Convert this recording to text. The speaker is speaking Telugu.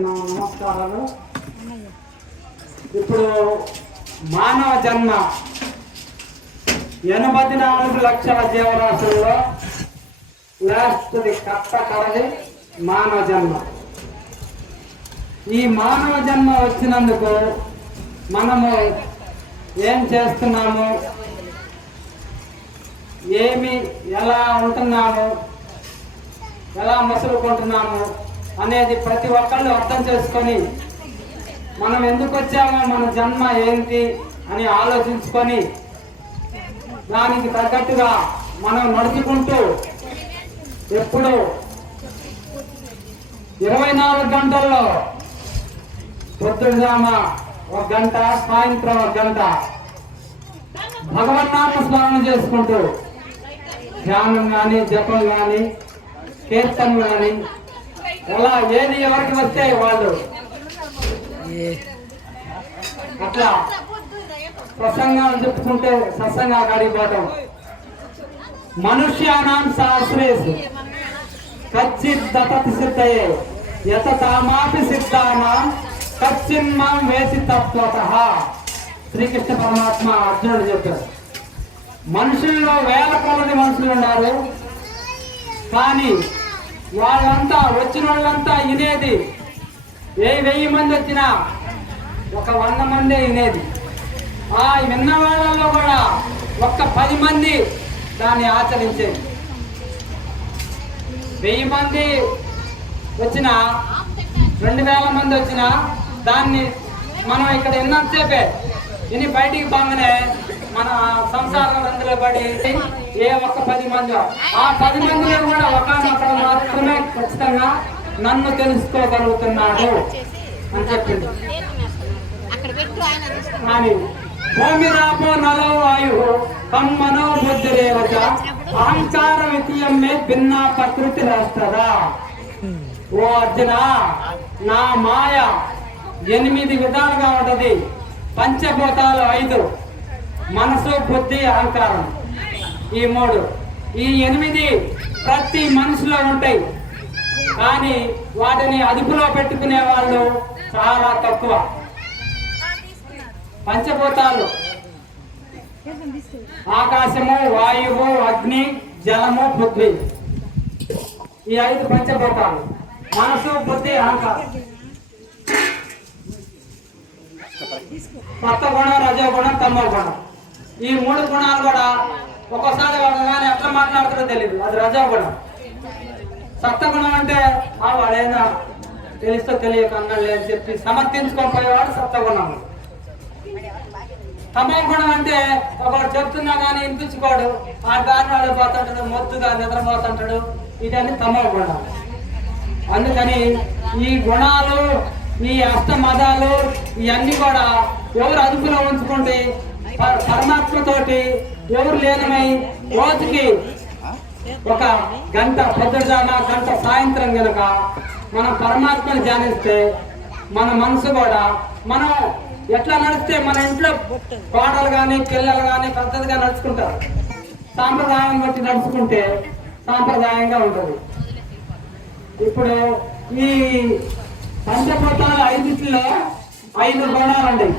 నమస్కారాలు. ఇప్పుడు మానవ జన్మ 84 లక్షల జీవరాశుల్లో లాస్ట్ది కడది మానవ జన్మ. ఈ మానవ జన్మ వచ్చినందుకు మనము ఏం చేస్తున్నాము, ఎలా ఉంటున్నాము, ఎలా మసులుకుంటున్నాము అనేది ప్రతి ఒక్కళ్ళు అర్థం చేసుకొని మనం ఎందుకు వచ్చామో, మన జన్మ ఏంటి అని ఆలోచించుకొని దానికి తగ్గట్టుగా మనం నడుచుకుంటూ ఎప్పుడు 24 గంటల్లో పొద్దున 1 గంట, సాయంత్రం 1 గంట భగవన్నామ స్మరణ చేసుకుంటూ ధ్యానం కానీ, జపం కానీ, కీర్తన కానీ, ఎలా ఏది ఎవరికి వస్తే వాళ్ళు అట్లా ప్రసంగాలు చెప్పుకుంటే సత్సంగాలు అడిగిపోవటం. మనుష్యానాం శాస్త్రేషు కచ్చిద్దతతి సిద్ధయే యతతామాపి సిద్ధానాం కచ్చిన్మాం వేసి తత్వతః. శ్రీకృష్ణ పరమాత్మ అర్జునుడు చెప్పారు. మనుషుల్లో వేల కొలది మనుషులు ఉన్నారు, కానీ వాళ్ళంతా వచ్చిన వాళ్ళంతా వినేది 1000 మంది వచ్చినా ఒక 100 మంది వినేది. ఆ విన్న వాళ్ళలో కూడా ఒక్క 10 మంది దాన్ని ఆచరించేది. 1000 మంది వచ్చినా, 2000 మంది వచ్చినా దాన్ని మనం ఇక్కడ ఎన్నంతసేపే విని బయటికి బాగానే మన సంసారం అందులో పడి ఒక్క 10 మంది, ఆ 10 మందిలో కూడా ఒకనొకడు మాత్రమే ఖచ్చితంగా నన్ను తెలుసుకోగలుగుతున్నాడు అని చెప్పింది. కానీ భూమి రాపో నలో వాయు కమ్మనో బుద్ధిరేవచ అహంకార వితీయమే భిన్న ప్రకృతి రాస్తారా. ఓ అర్జున, నా మాయ 8 విధాలుగా ఉంటది. పంచభూతాలు 5, మనసు, బుద్ధి, అహంకారం, ఈ 3. ఈ 8 ప్రతి మనిషిలో ఉంటాయి, కానీ వాటిని అదుపులో పెట్టుకునే వాళ్ళు చాలా తక్కువ. పంచభూతాలు ఆకాశము, వాయువు, అగ్ని, జలము, పృథ్వీ, ఈ 5 పంచభూతాలు. మనసు, బుద్ధి, అహంకారం. సత్వగుణం, రజోగుణం, తమోగుణం, ఈ 3 గుణాలు కూడా ఒక్కోసారి కానీ ఎట్లా మాట్లాడుతారో తెలియదు, అది రజోగుణం. సత్వగుణం అంటే వాడైనా తెలుస్తో తెలియక అన్నాడు అని చెప్పి సమర్థించుకోకపోయేవాడు సత్వగుణం. తమోగుణం అంటే ఒకడు చెప్తున్నా కానీ వినిపించుకోడు, ఆ దాన్ని వాడు పోతుంటాడు, మొద్దుగా నిద్రపోతుంటాడు, ఇదన్నీ తమోగుణం. అందుకని ఈ గుణాలు, ఈ అష్టమదాలు, ఇవన్నీ కూడా ఎవరు అదుపులో ఉంచుకుంటే పరమాత్మతోటి ఎవరు లీనమై రోజుకి 1 గంట పొద్దున, 1 గంట సాయంత్రం కనుక మనం పరమాత్మని ధ్యానిస్తే మన మనసు కూడా, మనం ఎట్లా నడిస్తే మన ఇంట్లో కోడలు కానీ, పిల్లలు కానీ పద్ధతిగా నడుచుకుంటారు. సాంప్రదాయం బట్టి నడుచుకుంటే సాంప్రదాయంగా ఉంటుంది. ఇప్పుడు ఈ పంచభూతాలు 5లో 5 గుణాలు ఉంటాయి.